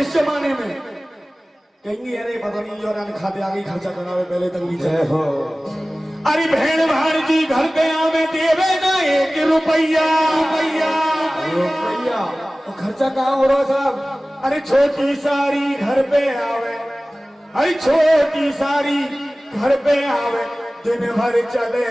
इस जमाने में कहेंगे अरे पता नहीं और खाते आगे खर्चा करावे पहले तक नीचे हो। अरे बहन भाण जी घर पे आवे देवे ना 1 रुपया तो खर्चा कहाँ हो रहा साहब? अरे छोटी सारी घर पे आवे, अरे छोटी सारी घर पे आवे, दिन भर चले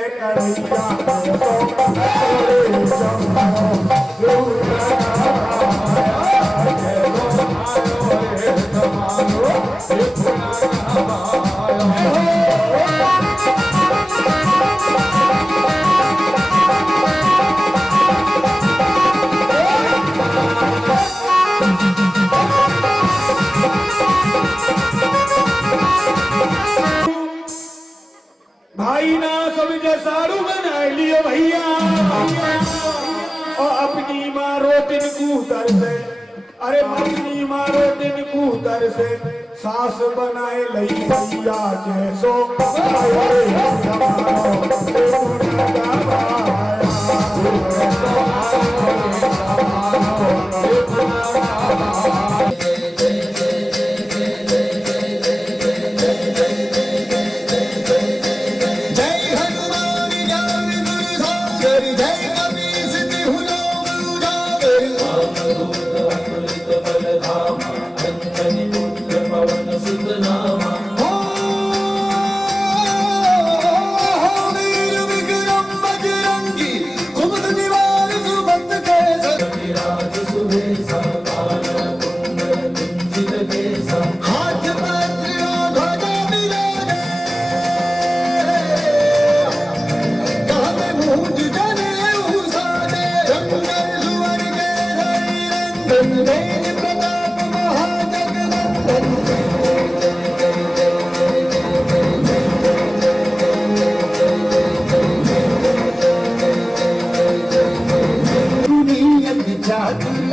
भाई ना सब सारू बना लियो भैया, और अपनी मारो दिन कूतर से, अरे अपनी मारो दिन कूतर से सास बनाए लई भैया जैसो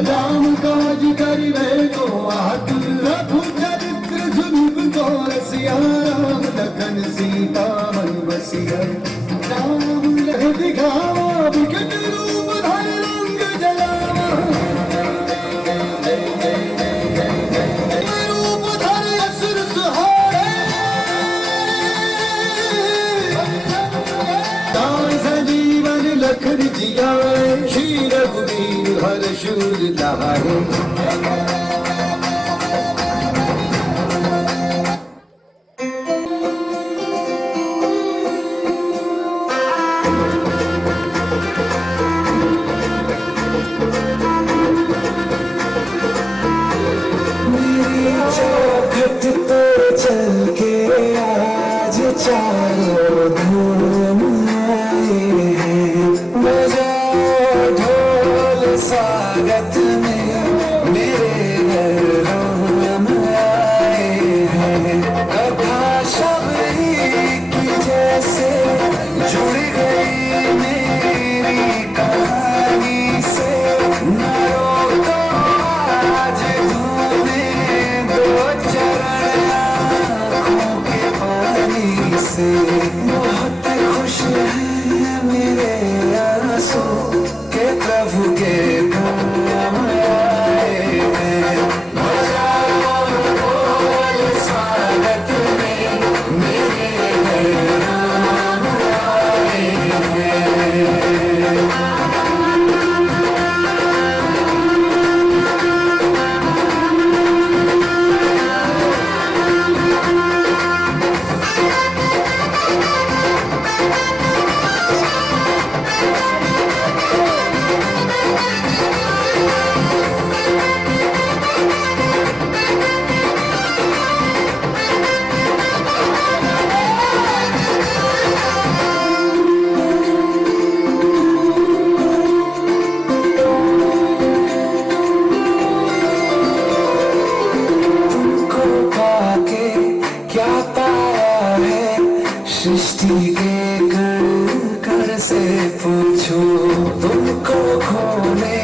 राम काज करिवे को आतुर रघु चरित्र सुनिब को रसिया, राम लखन सीता मन बसिया, राम लह दिखावा विकट रूप धर रंग जलावा, रूप धर असुर सुहाए, दास जीवन लखन जियाए, श्री रघुवीर हर शूर लाए। चल के आज चारों धूम आए हैं, बजाओ ढोल स्वागत में मेरे सृष्टि के कण कण से पूछो तुमको खोने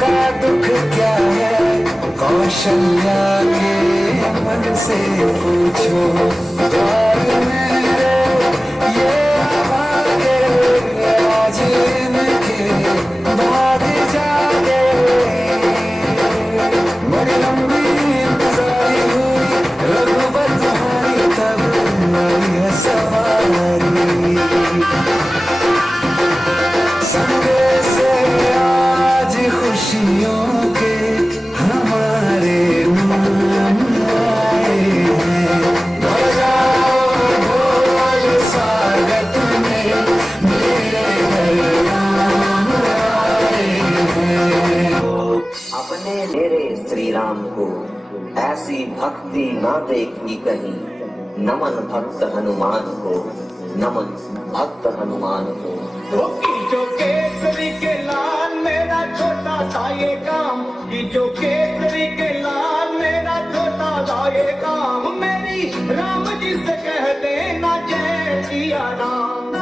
का दुख क्या है, कौशल्या के मन से पूछो। द्वार मेरे ये भागे आज इनके बाद जागे, बड़ी लंबी इंतजारी हुई रघुबर तुम्हारी तब आई है सवारी। संदेश आज खुशियों के हमारे नाम आए हैं, बजाओ ढोल स्वागत में मेरे घर नाम आए हैं। अपने मेरे श्री राम को ऐसी भक्ति ना देखी कहीं, नमन भक्त हनुमान को, नमन भक्त हनुमान को। जो केसरी के लाल मेरा छोटा सा ये काम, जो केसरी के लाल मेरा छोटा सा ये काम, मेरी राम जी से कह देना जय सिया राम।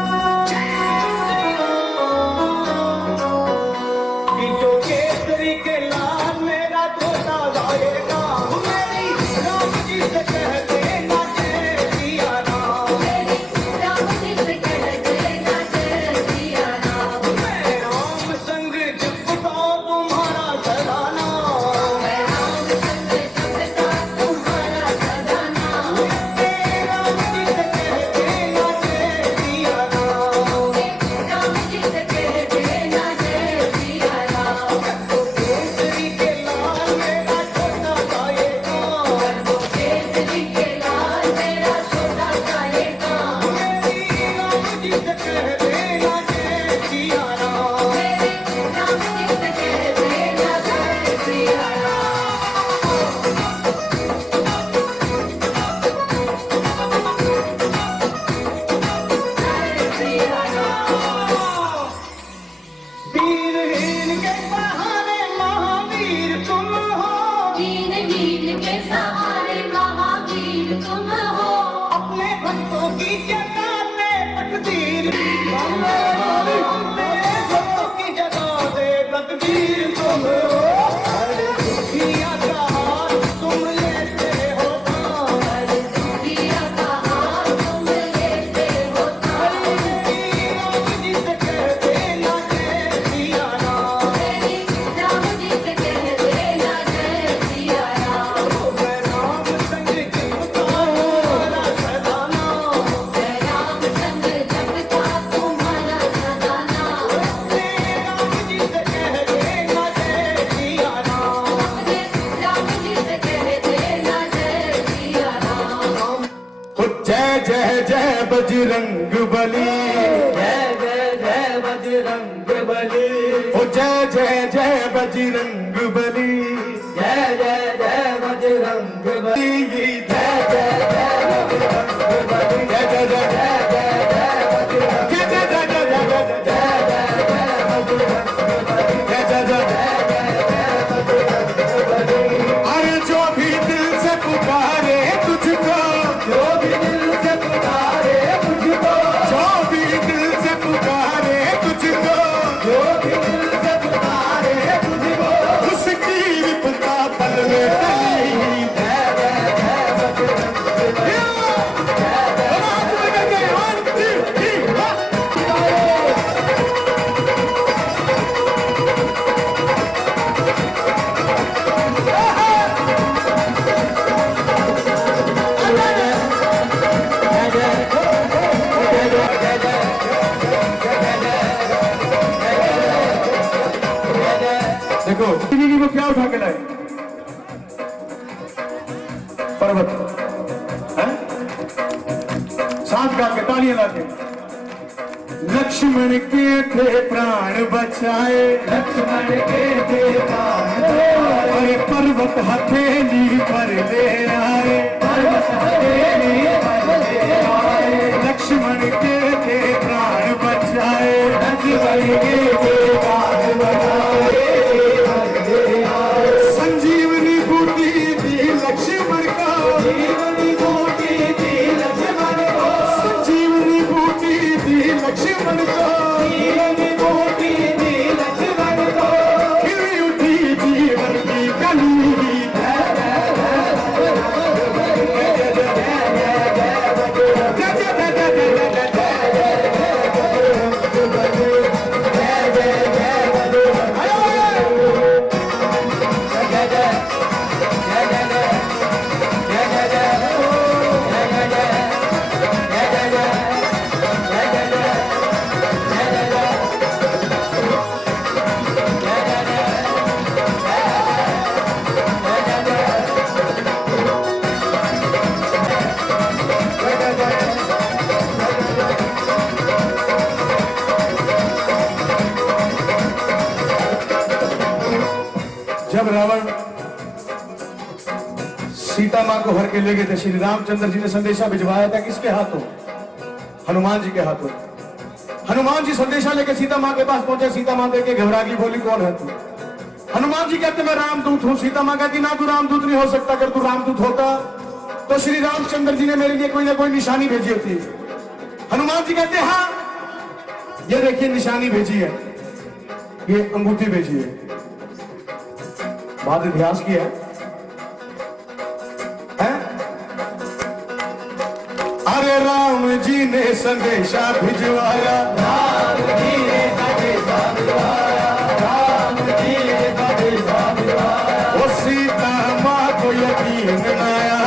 जो केसरी के लाल मेरा छोटा सा ये काम, मेरी राम जी से कह देना जय सिया राम। राम जी से कह देना जय सिया राम। मैं राम संग जपता तुम्हारा सदा नाम, मैं राम संग जपता तुम्हारा सदा नाम। राम जी से कह देना जय सिया राम। राम जी से कह देना जय सिया राम। केसरी के लाल मेरा छोटा सा ये काम, केसरी के लाल मेरा छोटा सा ये काम, मेरी राम जी से कह देना जय सिया राम। मेरे राम जी से कह देना जय सिया राम। जय सिया राम। वीरहीन के सहारे महावीर तुम हो, दीन वीर के सहारे महावीर तुम हो। अपने भक्तों की जगाते तकदीर, अपने भक्तों की जगाते तकदीर तुम हो। दुखिया का हाथ तुम लेते हो थाम, दुखिया का हाथ तुम लेते हो थाम। राम जी से कह देना जय सिया राम। मेरी राम जी से कह देना जय सिया राम। मैं राम संग जपता तुम्हारा सदा नाम, मैं राम संग जपता तुम्हारा सदा नाम। राम जी से कह देना जय सिया राम। अपने राम जी से कह देना जय सिया राम। जय जय जय बजरंग बली, जय जय जय बजरंग बली, ओ जय जय जय बजरंग बली, जय जय जय बजरंग बली, जय जय जय बजरंग बली, जय जय जय जय जय जय बजरंग, जय जय जय जय जय जय जय बजरंग बली, जय जय जय जय जय बजरंग बली। अरे जो भी दिल से पुकारे तुझको, जो भी दिल से पुकारे तुझको, जो भी दिल से पुकारे तुझको, जो भी दिल से पुकारे तुझको, उसकी विपदा पल में टली। जय जय जय बजरंग बली, जय जय जय one, two, three, one. देखो दीदी को क्या उठा के लाए, पर्वत हैं? सांस गा के तालियां लाके। लक्ष्मण के थे प्राण बचाए, लक्ष्मण के थे प्राण बचाए, अरे पर्वत हथेली पर ले आए, पर्वत हथेली पर ले आए। लक्ष्मण के थे प्राण बचाए, लक्ष्मण के थे प्राण बचाए। संजीवनी बूटी दी लक्ष्मण को, संजीवनी बूटी दी लक्ष्मण को, संजीवनी रावण सीता मां को हर के ले गए थे। श्री रामचंद्र जी ने संदेशा भिजवाया था किसके हाथों? हनुमान जी के हाथों। हनुमान जी संदेशा लेके सीता मां के पास पहुंचे। सीता मां देख के घबरा गई, बोली कौन है तू? हनुमान जी कहते मैं रामदूत हूं। सीता मां कहती ना तू रामदूत नहीं हो सकता, अगर तू रामदूत होता तो श्री रामचंद्र जी ने मेरे लिए कोई ना कोई निशानी भेजी होती। हनुमान जी कहते हाँ, ये देखिए निशानी भेजी है, ये अंगूठी भेजी है। बात इतिहास की है? अरे राम जी ने संदेशा भिजवाया, राम जी ने संदेशा भिजवाया, राम जी ने संदेशा भिजवाया। वो सीता मां को यकीन न आया,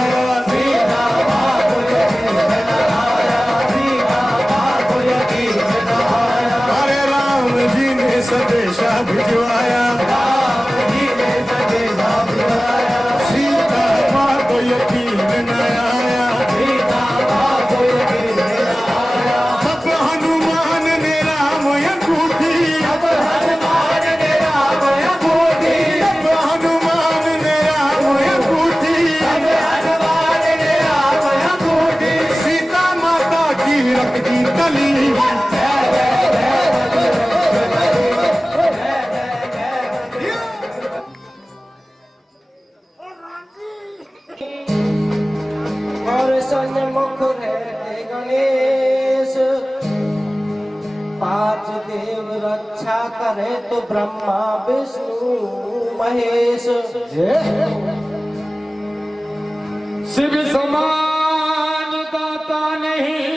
सीता मां को यकीन न आया, सीता मां को यकीन न आया। अरे राम जी ने संदेशा भिजवाया, राम जी ने संदेशा भिजवाया। सीता मां को यकीन न आया, सीता मां को यकीन न आया। अब हनुमान ने राम अंगूठी, अब हनुमान ने राम अंगूठी, अब हनुमान ने राम अंगूठी, अब हनुमान ने राम अंगूठी। सीता माता की रख दी कली, और सन्मुख रहते गणेश, पांच देव रक्षा करे तो ब्रह्मा विष्णु महेश। शिव समान दाता नहीं,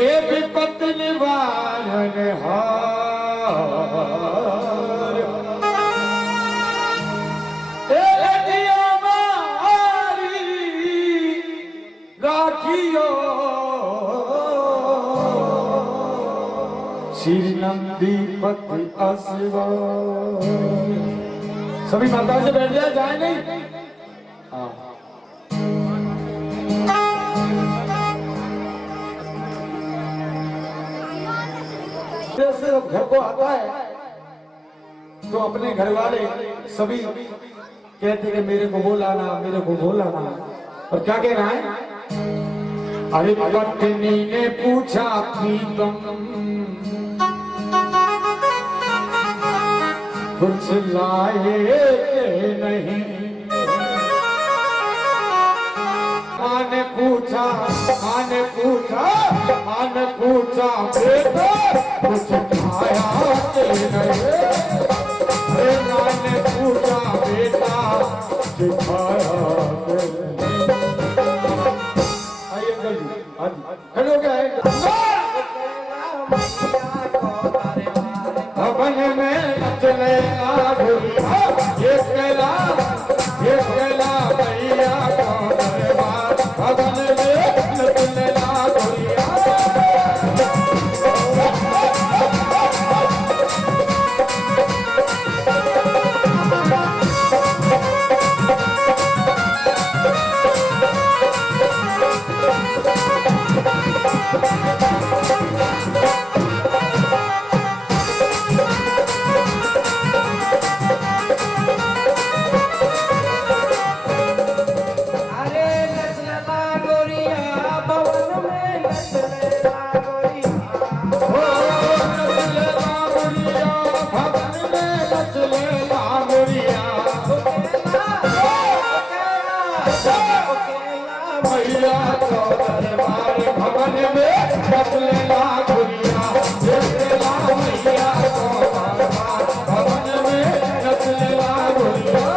ये विपत निवारण हार। राखियो श्री नंदीपति आशीर्वाद। सभी माताओं से बैठ जाए, जाए नहीं? हाँ। जैसे घर को आता है तो अपने घर वाले सभी कहते कि मेरे को बोलाना, मेरे को बोलाना। और क्या कह रहा है? अरे पत्नी ने पूछा प्रीतम कुछ लाए नहीं। मां ने पूछा, मां ने पूछा, मां ने पूछा बेटा कुछ खाया कि नहीं। अरे मां ने पूछा बेटा कुछ खाया कि नहीं। खड़े हो गया भवन में नचले आधुरिया, ये कैला भैया को दरबार। भवन में नचले आधुरिया, भवन में नचले आधुरिया, ये कैला भैया को दरबार। भवन में नचले आधुरिया।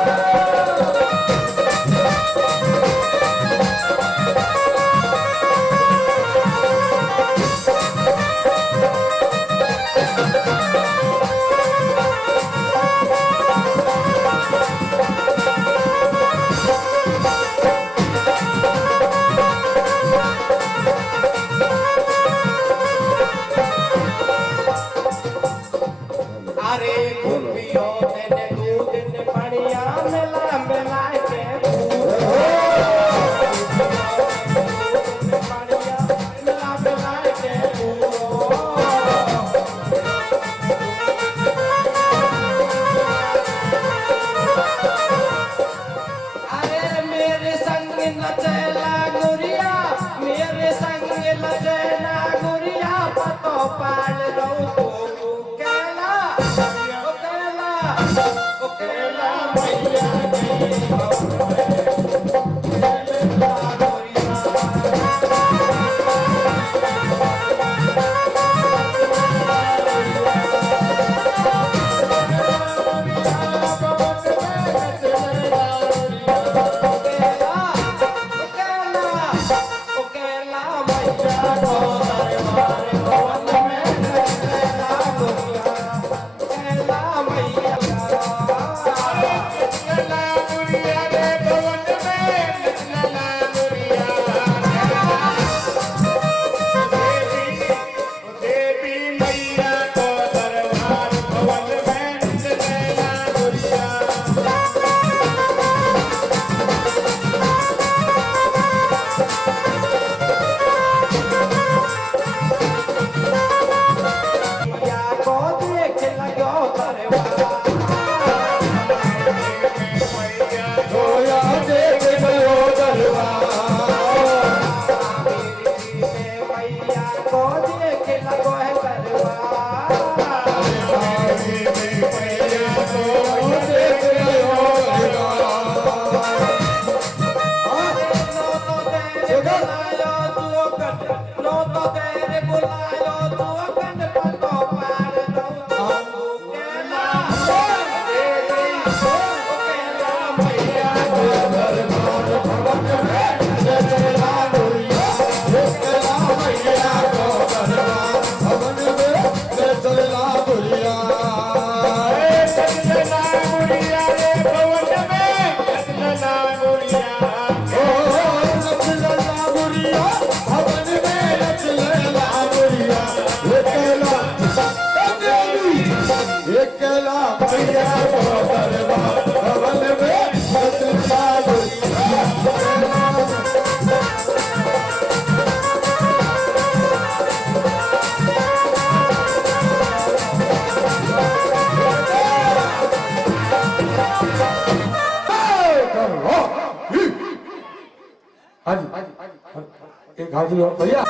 एक हाजिर हो भैया।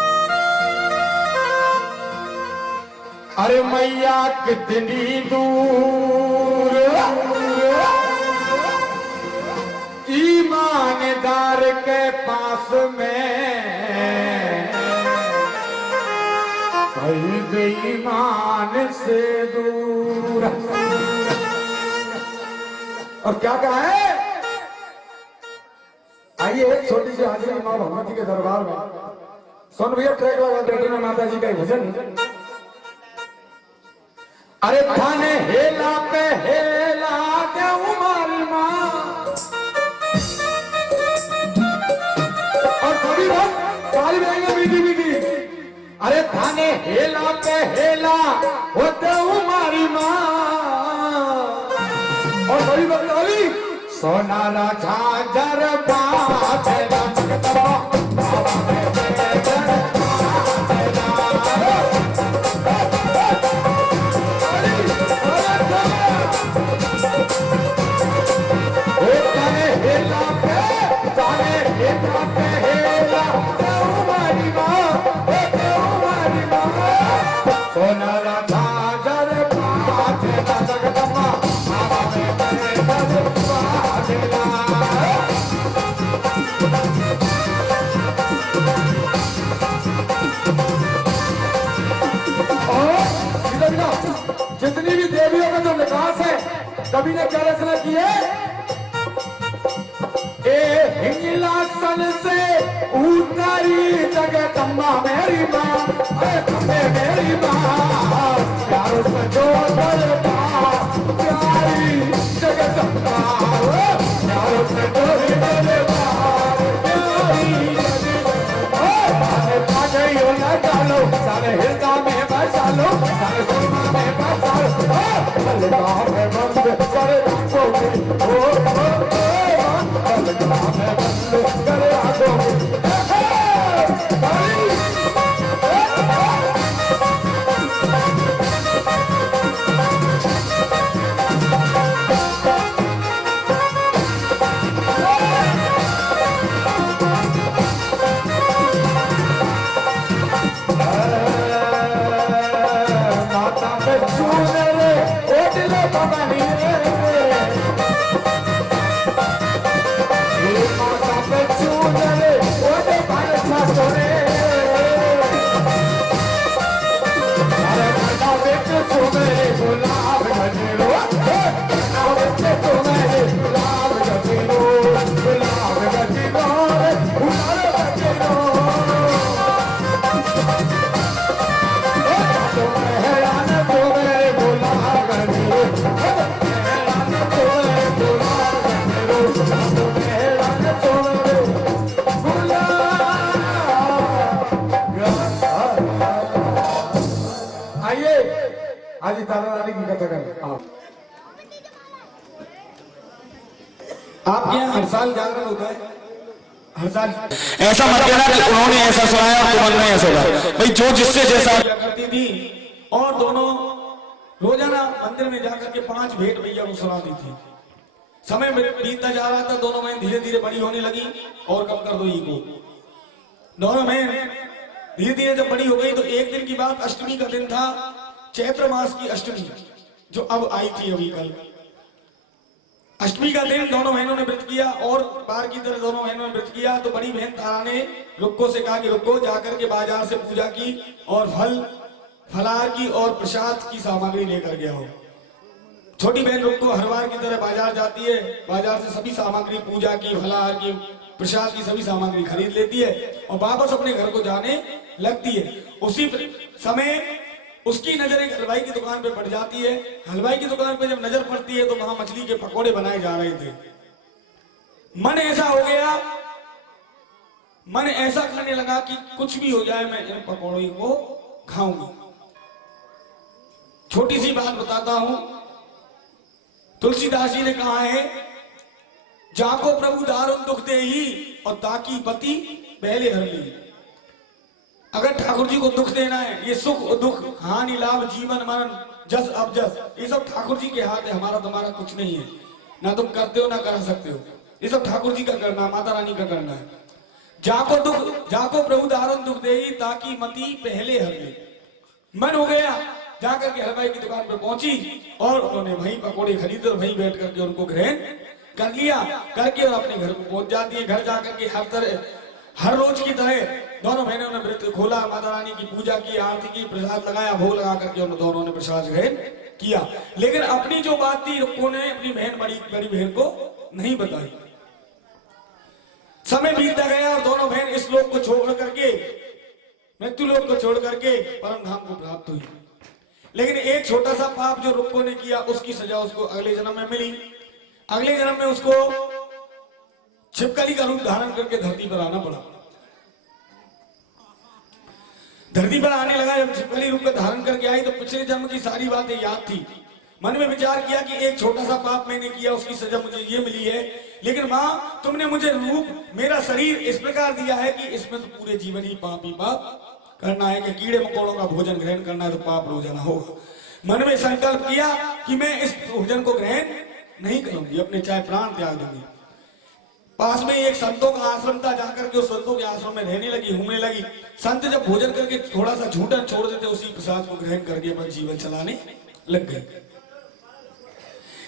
अरे मैया कितनी दूर ईमानदार के पास में कहीं बेईमान से दूर। और क्या कहा है? आइए एक छोटी सी हाजिरी मां भगवती के दरबार में। सुन भैया ट्रैक लगा बेटी में माता जी का भजन। अरे थाने हेला पे हेला दे उमारी मां और सभी लोग ताली बजाएंगे मीठी मीठी। अरे थाने हेला पे हेला होते उमारी मां और सभी लोग ताली। सोनारा झांझर बाजेला बाबा में बेजर सोनारा झांझर बाजेला जगदम्बा बाबा में बेजर बाजेला। जितनी भी देवियों का जो विकास है कवि ने क्या रचना की है? हिंगलासन से उतारी जगदम्बा मेरी माँ, मेरी माँ प्यारो से जो दरबा प्यारी जगदम्बा प्यारो से जो दरबा प्यारी डालो सारे हिरदा में बसा लो सारे सीमा में बसा लो अलगा में बंद करे आंखों में अलगा में बंद करे आंखों में। आज तारा रानी की कथा कर आपके यहाँ हर साल जागरण होता है, हर साल। ऐसा मत कहना कि उन्होंने ऐसा सुनाया और तुम्हारे ऐसा होगा भाई, जो जिससे जैसा करती थी। और दोनों रोजाना मंदिर में जाकर के 5 भेंट भैया को सुनाती थी। समय बीतता जा रहा था, दोनों बहन धीरे धीरे बड़ी होने लगी। और कम कर दो ईगो। दोनों बहन धीरे धीरे जब बड़ी हो गई तो एक दिन की बात, अष्टमी का दिन था, चैत्र मास की अष्टमी, जो अब आई थी अभी कल। अष्टमी का दिन दोनों बहनों ने व्रत किया और बार की तरह दोनों बहनों ने व्रत किया। तो बड़ी बहन तारा ने रुक्को से कहा कि रुक्को, जाकर के बाजार से पूजा की और फलाहार की और प्रसाद की सामग्री लेकर गया हो। छोटी बहन रुक्को हर बार की तरह बाजार जाती है, बाजार से सभी सामग्री, पूजा की, फलाहार की, प्रसाद की सभी सामग्री खरीद लेती है और वापस अपने घर को जाने लगती है। उसी समय उसकी नजर एक हलवाई की दुकान पे पड़ जाती है। हलवाई की दुकान पे जब नजर पड़ती है तो वहां मछली के पकोड़े बनाए जा रहे थे। मन ऐसा हो गया, मन ऐसा करने लगा कि कुछ भी हो जाए मैं इन पकोड़ों को खाऊंगी। छोटी सी बात बताता हूं, तुलसीदास जी ने कहा है, जाको प्रभु दारुण दुख दे ही और ताकि पति पहले हर ली। अगर ठाकुर जी को दुख देना है, ये सुख और दुख, हानि लाभ, जीवन मरण, जस अबजस, ये सब ठाकुर जी के हाथ है, हमारा तुम्हारा कुछ नहीं है। ना तुम करते हो ना करा सकते हो, ये सब ठाकुर जी का करना, माता रानी का करना है। जाको प्रभु दारुण दुख दे ही ताकि मति पहले हर ले। मन हो गया, जाकर के हलवाई की दुकान पर पहुंची और उन्होंने वहीं पकोड़े खरीदे और वहीं बैठ करके उनको ग्रहण कर लिया करके और अपने घर को पहुंच जाती है। घर जाकर के हर रोज की तरह दोनों बहनों ने व्रत खोला, माता रानी की पूजा की, आरती की, प्रसाद लगाया, भोग लगा करके उन दोनों ने प्रसाद ग्रहण किया। लेकिन अपनी जो बात थी रुक्को ने अपनी बहन बड़ी बहन को नहीं बताई। समय बीतता गया और दोनों बहन इस लोक को छोड़ करके, मृत्यु लोक को छोड़ करके परम धाम को प्राप्त हुई। लेकिन एक छोटा सा पाप जो रुक्को ने किया, उसकी सजा उसको अगले जन्म में मिली। अगले जन्म में उसको छिपकली का रूप धारण करके धरती पर आना पड़ा। धरती पर आने लगा, जब छिपकली रूप में धारण करके आई तो पिछले जन्म की सारी बातें याद थी। मन में विचार किया कि एक छोटा सा पाप मैंने किया, उसकी सजा मुझे ये मिली है, लेकिन माँ तुमने मुझे रूप, मेरा शरीर इस प्रकार दिया है कि इसमें तो पूरे जीवन ही पाप करना है, कि कीड़े मकोड़ों का भोजन ग्रहण करना है तो पाप रोजाना होगा। मन में संकल्प किया कि मैं इस भोजन को ग्रहण नहीं करूंगी, अपने चाहे प्राण त्याग दूंगी। पास में एक संतों का आश्रम था, जाकर के उस संतों के आश्रम में रहने लगी, घूमने लगी। संत जब भोजन करके थोड़ा सा झूठन छोड़ देते, उसी प्रसाद को ग्रहण करके अपना जीवन चलाने लग गए।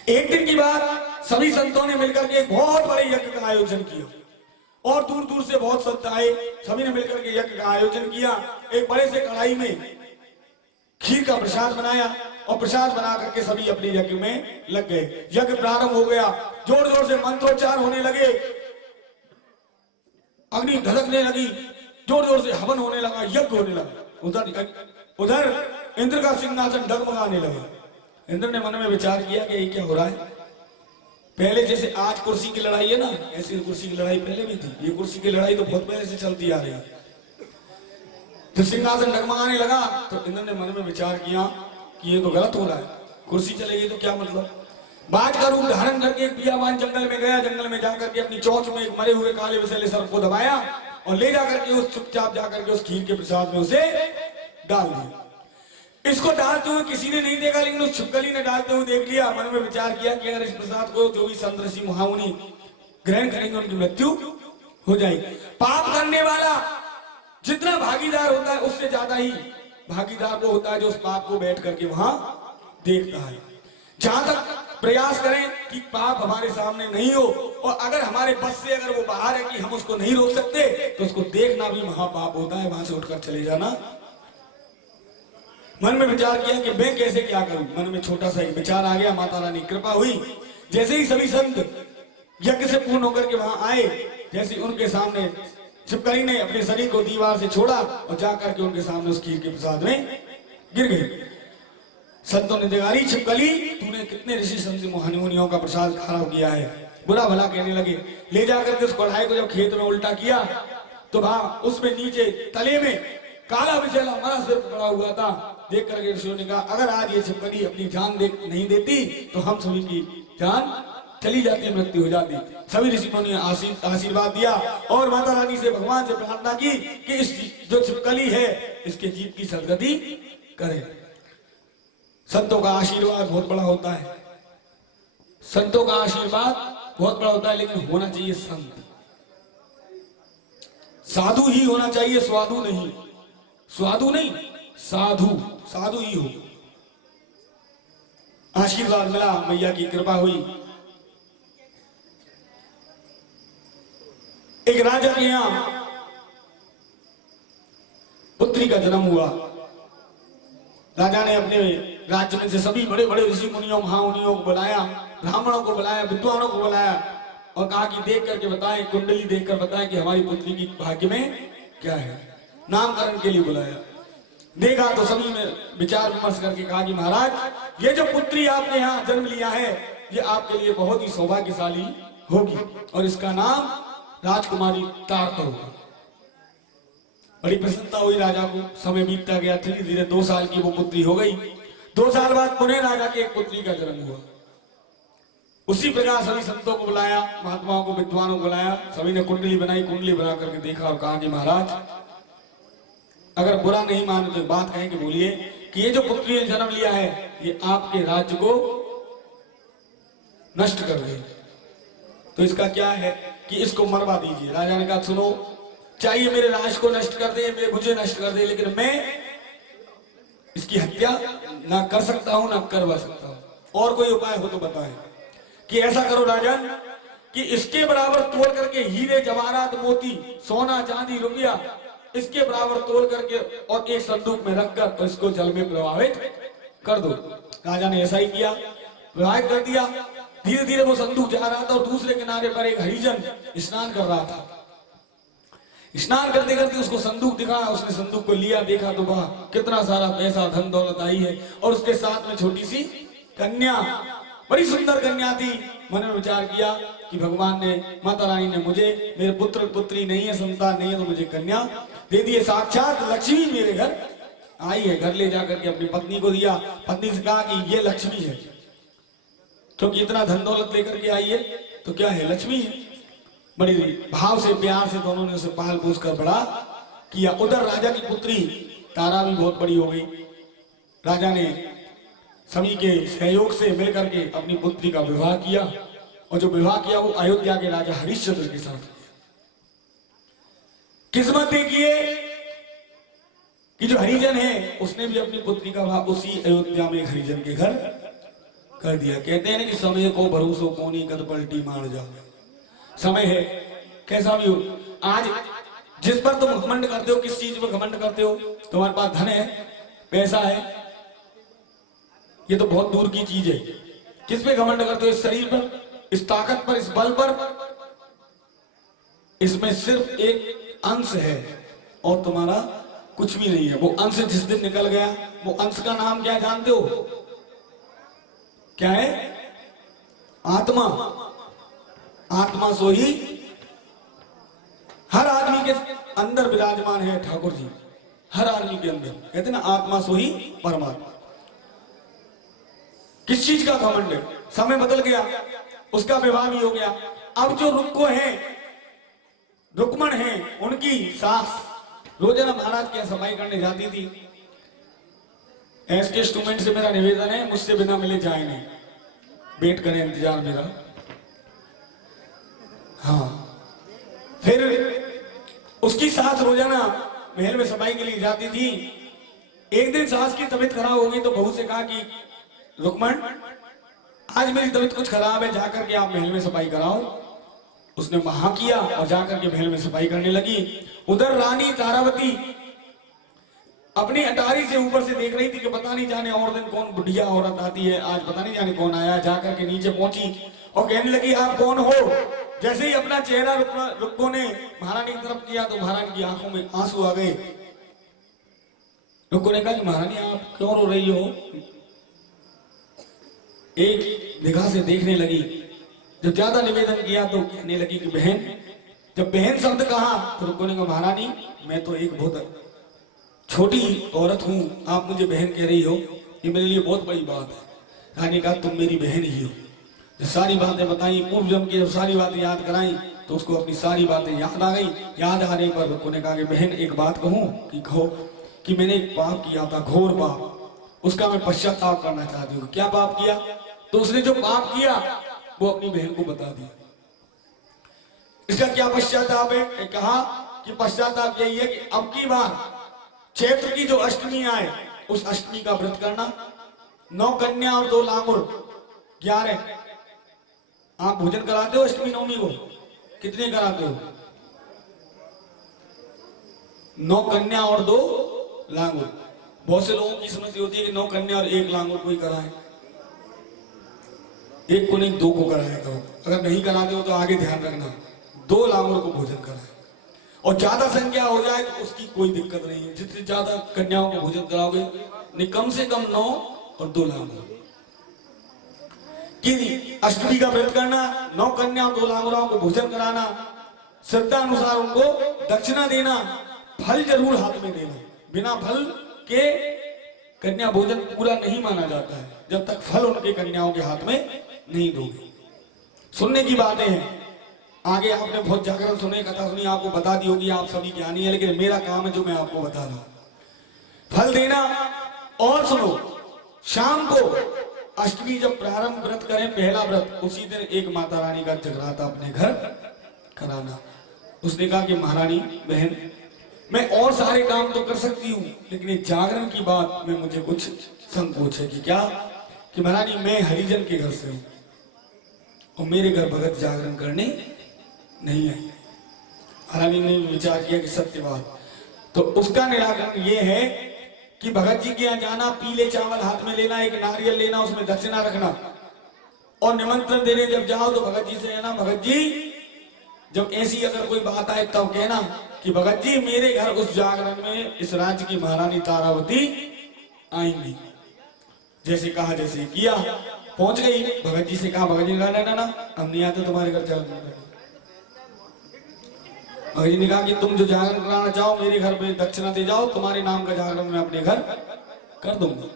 एक दिन की बात, सभी संतों ने मिलकर के एक बहुत बड़े यज्ञ का आयोजन किया और दूर दूर से बहुत संत आए। सभी ने मिलकर के यज्ञ का आयोजन किया। एक बड़े से कढ़ाई में खीर का प्रसाद बनाया और प्रसाद बना करके सभी अपने यज्ञ में लग गए। यज्ञ प्रारंभ हो गया, जोर जोर से मंत्रोच्चार होने लगे, अग्नि धड़कने लगी, जोर जोर से हवन होने लगा, यज्ञ होने लगा। उधर इंद्र का सिंहासन डगमगाने लगा। इंद्र ने मन में विचार किया कि ये क्या हो रहा है। पहले जैसे आज कुर्सी की लड़ाई है ना, ऐसी कुर्सी की लड़ाई पहले भी थी। ये कुर्सी की लड़ाई तो बहुत पहले से चलती आ रही है। तो सिंहासन डगमगाने लगा तो इंद्र ने मन में विचार किया कि ये तो गलत हो रहा है, कुर्सी चलेगी तो क्या मतलब। बाज का रूप धारण करके एक बियाबान जंगल में गया। जंगल में जाकर के अपनी चोंच में एक मरे हुए काले विषैले सर्प को दबाया और ले जाकर के उस चुपचाप जाकर के उस खीर के प्रसाद में उसे डाल दिया। इसको डालते हुए किसी ने नहीं देखा, लेकिन उस छिपकली ने डालते हुए देख लिया। मन में विचार किया कि अगर इस प्रसाद को जो भी संत ऋषि महामुनि ग्रहण करेंगे उनकी मृत्यु हो जाएगी। पाप करने वाला जितना भागीदार होता है उससे ज्यादा ही भागीदार वो होता है जो उस पाप को बैठ करके वहां देखता है। जहां तक प्रयास करें कि पाप हमारे सामने नहीं हो, और अगर हमारे बस से अगर वो बाहर है कि हम उसको नहीं रोक सकते, तो उसको देखना भी महापाप होता है, वहां से उठकर चले जाना। मन में विचार किया कि मैं कैसे क्या करूं। मन में छोटा सा एक विचार आ गया, माता रानी कृपा हुई। जैसे ही सभी संत यज्ञ से पूर्ण होकर के वहां आए, जैसे उनके सामने छिपकली ने अपने शरीर को दीवार से छोड़ा और जाकर के उनके सामने उस खीर के प्रसाद में गिर गई। संतों ने देखा, छिपकली तूने कितने ऋषि संत मुनियों का प्रसाद खराब किया है, बुरा भला कहने लगे। ले जाकर के उस कढ़ाई को जब खेत में उल्टा किया तो वहां उसमें नीचे तले में काला विषैला मरा सिर पड़ा हुआ था। देख करके ऋषियों ने कहा अगर आज ये छिपकली अपनी जान नहीं देती तो हम सभी की जान चली जाती, मृत्यु हो जाती। सभी ऋषियों ने आशीर्वाद दिया और माता रानी से भगवान से प्रार्थना की कि इस जो छिपकली है इसके जीव की सदगति करे। संतों का आशीर्वाद बहुत बड़ा होता है, संतों का आशीर्वाद बहुत बड़ा होता है, लेकिन होना चाहिए संत, साधु ही होना चाहिए, स्वादु नहीं, स्वादु नहीं, साधु, साधु ही हो। आशीर्वाद मिला, मैया की कृपा हुई। एक राजा के यहां पुत्री का जन्म हुआ। राजा ने अपने राज्य में से सभी बड़े बड़े ऋषि मुनियों महामुनियों को बुलाया, ब्राह्मणों को बुलाया, विद्वानों को बुलाया और कहा कि देख करके बताएं, कुंडली देखकर बताएं कि हमारी पुत्री की भाग्य में क्या है। नामकरण के लिए बुलाया। देखा तो सभी में विचार विमर्श करके कहा कि महाराज ये जो पुत्री आपने यहाँ जन्म लिया है ये आपके लिए बहुत ही सौभाग्यशाली होगी और इसका नाम राजकुमारी तारका होगा। बड़ी प्रसन्नता हुई राजा को। समय बीतता गया, धीरे धीरे 2 साल की वो पुत्री हो गई। 2 साल बाद पुनः राजा के एक पुत्री का जन्म हुआ। उसी प्रकार सभी संतों को बुलाया, महात्माओं को, विद्वानों को बुलाया। सभी ने कुंडली बनाई, कुंडली बना करके देखा और कहा कि महाराज अगर बुरा नहीं माने तो बात कहें कि बोलिए कि ये जो पुत्री ने जन्म लिया है ये आपके राज्य को नष्ट कर दे, तो इसका क्या है कि इसको मरवा दीजिए। राजा ने कहा सुनो, चाहिए मेरे राज को नष्ट कर दे, मुझे नष्ट कर दे, लेकिन मैं इसकी हत्या ना कर सकता हूं ना करवा सकता हूं। और कोई उपाय हो तो बताएं कि ऐसा करो राजन कि इसके बराबर तोड़ करके हीरे जवाहरात मोती सोना चांदी रुपया इसके बराबर तोड़ करके और एक संदूक में रखकर तो इसको जल में प्रवाहित कर दो। राजा ने ऐसा ही किया, प्रवाहित कर दिया। धीरे धीरे वो संदूक जा रहा था और दूसरे किनारे पर एक हरिजन स्नान कर रहा था। स्नान करते करते उसको संदूक दिखा, उसने संदूक को लिया, देखा तो वाह कितना सारा पैसा धन दौलत आई है और उसके साथ में छोटी सी कन्या, बड़ी सुंदर कन्या थी। मन में विचार किया कि भगवान ने, माता रानी ने मुझे, मेरे पुत्र पुत्री नहीं है, संतान नहीं है, तो मुझे कन्या दे दिए। साक्षात लक्ष्मी मेरे घर आई है। घर ले जाकर के अपनी पत्नी को दिया। पत्नी से कहा कि ये लक्ष्मी है, क्योंकि इतना धन दौलत लेकर के आई है तो क्या है, लक्ष्मी है। बड़ी भाव से प्यार से दोनों ने उसे पाल पोस कर बड़ा किया। उधर राजा की पुत्री तारा भी बहुत बड़ी हो गई। राजा ने सभी के सहयोग से मिलकर के अपनी पुत्री का विवाह किया और जो विवाह किया वो अयोध्या के राजा हरिश्चंद्र के साथ। किस्मत देखिए कि जो हरिजन है उसने भी अपनी पुत्री का विवाह उसी अयोध्या में हरिजन के घर कर दिया। कहते हैं ना कि समय को भरोसो कोनी कद पलटी मार जाओ। समय है कैसा भी हो, आज जिस पर तुम घमंड करते हो, किस चीज पर घमंड करते हो, तुम्हारे पास धन है, पैसा है, ये तो बहुत दूर की चीज है। किस पे घमंड करते हो? इस शरीर पर, इस ताकत पर, इस बल पर। इसमें सिर्फ एक अंश है और तुम्हारा कुछ भी नहीं है। वो अंश जिस दिन निकल गया, वो अंश का नाम क्या जानते हो? क्या है? आत्मा। आत्मा सो ही हर आदमी के अंदर विराजमान है ठाकुर जी, हर आदमी के अंदर। कहते ना आत्मा सो ही परमात्मा। किस चीज का घमंड है? समय बदल गया, उसका विवाह भी हो गया। अब जो रुक्को है, रुक्मण है, उनकी सास रोजाना महाराज की सफाई करने जाती थी। एसके स्टूडेंट से मेरा निवेदन है, मुझसे बिना मिले जाए नहीं, वेट करें, इंतजार मेरा। हाँ, फिर उसकी सास रोजाना महल में सफाई के लिए जाती थी। एक दिन सास की तबीयत खराब हो गई तो बहू से कहा कि रुक्मण, आज मेरी तबीयत कुछ खराब है, जाकर के आप महल में सफाई कराओ। उसने वहां किया और जाकर के महल में सफाई करने लगी। उधर रानी तारावती अपनी अटारी से ऊपर से देख रही थी कि पता नहीं जाने और दिन कौन बुढ़िया औरत आती है, आज पता नहीं जाने कौन आया। जाकर के नीचे पहुंची और कहने लगी आप कौन हो? जैसे ही अपना चेहरा रुक्को ने महारानी की तरफ किया तो महारानी की आंखों में आंसू आ गए। रुक्को ने कहा कि महारानी आप क्यों रो रही हो? एक निगाह से देखने लगी। जब ज्यादा निवेदन किया तो कहने लगी कि बहन। जब बहन शब्द कहा तो रुक्को ने कहा महारानी मैं तो एक बहुत छोटी औरत हूँ, आप मुझे बहन कह रही हो, ये मेरे लिए बहुत बड़ी बात है। रानी कहा तुम मेरी बहन ही हो। जब सारी बातें बताई, पूर्व जन्म की जब सारी बातें याद कराई तो उसको अपनी सारी बातें याद आ गई। याद आने पर उन्होंने कहा कि बहन एक बात कहूँ कि कहो कि मैंने एक पाप किया था, घोर पाप, उसका मैं पश्चाताप करना चाहती हूँ। क्या पाप किया? तो उसने जो पाप किया वो अपनी बहन को बता दिया। इसका क्या पश्चाताप है? कहा कि पश्चाताप यही है कि अब की बार चैत्र की जो अष्टमी आए उस अष्टमी का व्रत करना, 9 कन्या और 2 लांगुर, 11। आप भोजन कराते हो अष्टमी नवमी को? कितने कराते हो? 9 कन्या और 2 लांगुर। बहुत से लोगों की समझ होती है कि 9 कन्या और 1 लांगुर कोई कराए। 1 को नहीं 2 को कराया करो। अगर नहीं कराते हो तो आगे ध्यान रखना, 2 लांगुर को भोजन कराए। और ज्यादा संख्या हो जाए तो उसकी कोई दिक्कत नहीं है। जितने ज्यादा कन्याओं को भोजन कराओगे, नहीं कम से कम 9 और 2 लांगुर कि अष्टमी का व्रत करना, 9 कन्या और 2 लांगुरों को भोजन कराना, श्रद्धा अनुसार उनको दक्षिणा देना, फल जरूर हाथ में देना। बिना फल के कन्या भोजन पूरा नहीं माना जाता है, जब तक फल उनके कन्याओं के हाथ में नहीं दोगे। सुनने की बातें हैं, आगे आपने बहुत जागरण सुने, कथा सुनी, आपको बता दी होगी, आप सभी ज्ञानी है, लेकिन मेरा काम है जो मैं आपको बता रहा हूं, फल देना। और सुनो, शाम को अष्टमी जब प्रारंभ व्रत करें, पहला व्रत, उसी दिन एक माता रानी का जगराता अपने घर कराना। उसने कहा कि महारानी बहन, मैं और सारे काम तो कर सकती हूँ, लेकिन ये जागरण की बात में मुझे कुछ संकोच है। कि क्या? कि महारानी मैं हरिजन के घर से हूँ और मेरे घर भगत जागरण करने नहीं आई। महारानी ने विचार किया कि सत्य बात, तो उसका निराकरण ये है कि भगत जी के यहाँ जाना, पीले चावल हाथ में लेना, एक नारियल लेना, उसमें दक्षिणा रखना, और निमंत्रण देने जब जाओ तो भगत जी से कहना, भगत जी जब ऐसी अगर कोई बात आए तब कहना कि भगत जी मेरे घर उस जागरण में इस राज्य की महारानी तारावती आएंगी। जैसे कहा जैसे किया, पहुंच गई। भगत जी से कहा, भगत जी ने कहा ना हम नहीं आते तुम्हारे घर जागरण। भगत जी ने कहा कि तुम जो जागरण कराना चाहो मेरे घर में दक्षिणा दे जाओ, तुम्हारे नाम का जागरण मैं अपने घर कर दूंगा।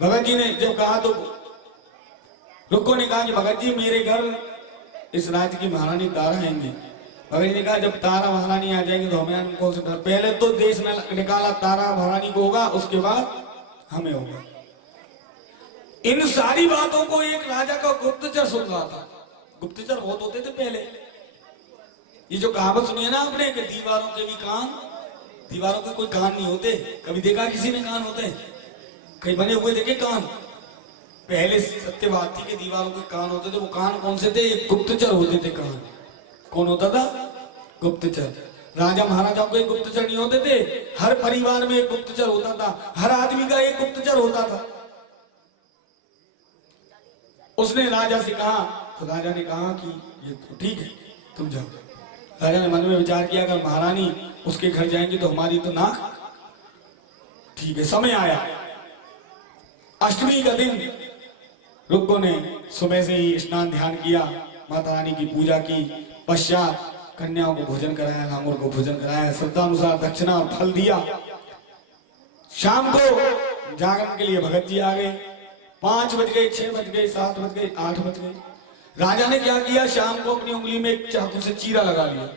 भगत जी ने जब कहा तो रुको ने कहा कि भगत जी मेरे घर इस राज्य की महारानी तारा आएंगी। भगत जी ने कहा जब तारा महारानी आ जाएंगे तो हमें उनको से डर, पहले तो देश में निकाला तारा महारानी को होगा, उसके बाद हमें होगा। इन सारी बातों को एक राजा का गुप्तचर सुन रहा था। गुप्तचर बहुत होते थे पहले। ये जो कहावत सुनी है ना आपने कि दीवारों के भी कान, दीवारों के कोई कान नहीं होते। कभी देखा किसी ने कान होते? कहीं बने हुए देखे कान? पहले सत्य बात थी कि दीवारों के कान होते थे। वो कान कौन से थे? एक गुप्तचर होते थे कान। कौन होता था? गुप्तचर। राजा महाराजाओं के गुप्तचर नहीं होते थे, हर परिवार में एक गुप्तचर होता था, हर आदमी का एक गुप्तचर होता था। उसने राजा से कहा, तो राजा ने कहा कि ये तो ठीक है, तुम जाओ। राजा ने मन में विचार किया, अगर महारानी उसके घर जाएंगी तो हमारी तो नाक ठीक है। समय आया अष्टमी का दिन। रुक्को ने सुबह से ही स्नान ध्यान किया, माता रानी की पूजा की, पश्चात कन्याओं को भोजन कराया, लांगोर को भोजन कराया, श्रद्धानुसार दक्षिणा और फल दिया। शाम को जागरण के लिए भगत जी आ गए। 5 बज गए, 6 बज गए, 7 बज गए, 8 बज गए। राजा ने क्या किया, शाम को अपनी उंगली में एक चाकू से चीरा लगा लिया,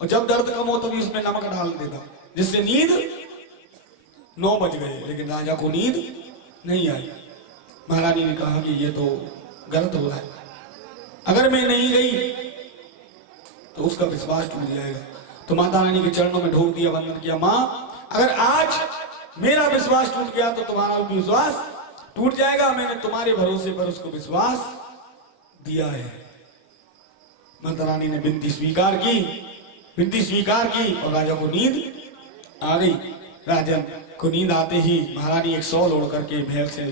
और जब दर्द कम हो तभी उसमें नमक डाल देता, जिससे नींद 9 बज गए, लेकिन राजा को नींद नहीं आई। महारानी ने कहा कि ये तो गलत हो रहा है, अगर मैं नहीं गई तो उसका विश्वास टूट जाएगा। तो माता रानी के चरणों में ढोक दिया, वंदन किया, माँ अगर आज मेरा विश्वास टूट गया तो तुम्हारा भी विश्वास टूट जाएगा। मैंने तुम्हारे भरोसे पर उसको विश्वास दिया है। माता रानी ने विनती स्वीकार की, विनती स्वीकार की, और राजा को नींद आ गई। राजा को नींद आते ही महारानी एक शॉल ओढ़ करके महल से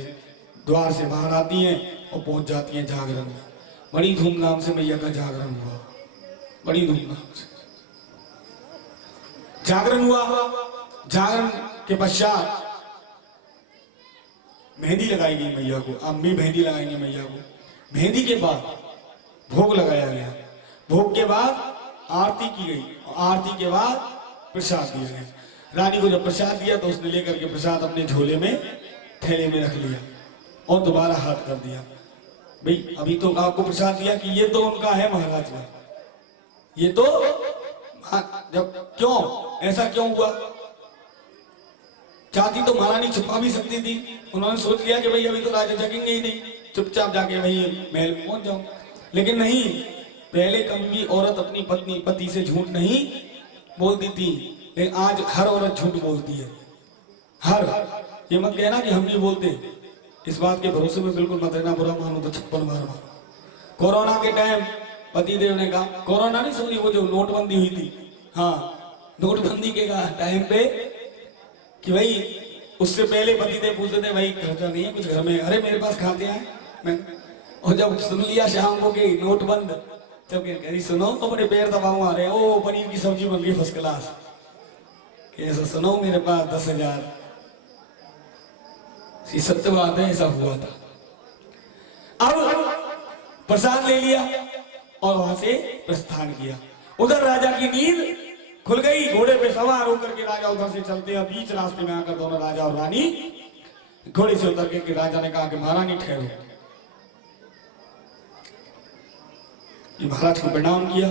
द्वार से बाहर आती हैं और पहुंच जाती हैं जागरण में। बड़ी धूमधाम से मैया का जागरण हुआ, बड़ी धूमधाम से जागरण हुआ। जागरण के पश्चात मेहंदी लगाई गई मैया को। अब भी मेहंदी लगाएंगे मैया को। मेहंदी के बाद भोग लगाया गया, भोग के बाद आरती की गई, और आरती के बाद प्रसाद दिया गया। रानी को जब प्रसाद दिया तो उसने लेकर के प्रसाद अपने झोले में थैले में रख लिया और दोबारा हाथ कर दिया। भाई अभी तो आपको प्रसाद दिया कि ये तो उनका है महाराज का, ये तो जब क्यों ऐसा क्यों हुआ? चाहती तो महारानी छुपा भी सकती थी, उन्होंने सोच लिया कि भाई अभी तो राजा जगेंगे ही नहीं, चुपचाप जाके वही महल में पहुंच जाओ। लेकिन नहीं, पहले कभी भी औरत अपनी पत्नी पति से झूठ नहीं बोलती थी, लेकिन आज हर औरत झूठ बोलती है। हर, ये मत कहना कि हम नहीं बोलते, इस बात के भरोसे में बिल्कुल मत रहना, बुरा मानो तो 56 बार मारो। कोरोना के टाइम पतिदेव ने कहा, कोरोना नहीं सॉरी, वो जो नोटबंदी हुई थी, हाँ नोटबंदी के टाइम पे, कि भाई उससे पहले पतिदेव पूछते थे भाई खर्चा नहीं है कुछ घर में, अरे मेरे पास खाते हैं मैं, और जब सुन लिया शाम को कि नोट बंद, तब कह सुनो अपने पैर दबाऊ आ रहे हैं, ओ पनीर की सब्जी बन रही है फर्स्ट क्लास, कैसा सुनो मेरे पास 10,000, सत्य बात है, ऐसा हुआ था। अब प्रसाद ले लिया और वहां से प्रस्थान किया। उधर राजा की नींद खुल गई, घोड़े पे सवार होकर के राजा उधर से चलते हैं, बीच रास्ते में आकर दोनों राजा और रानी घोड़े से उतर के राजा ने कहा कि महारानी ठहरो। ये महाराज को प्रणाम किया,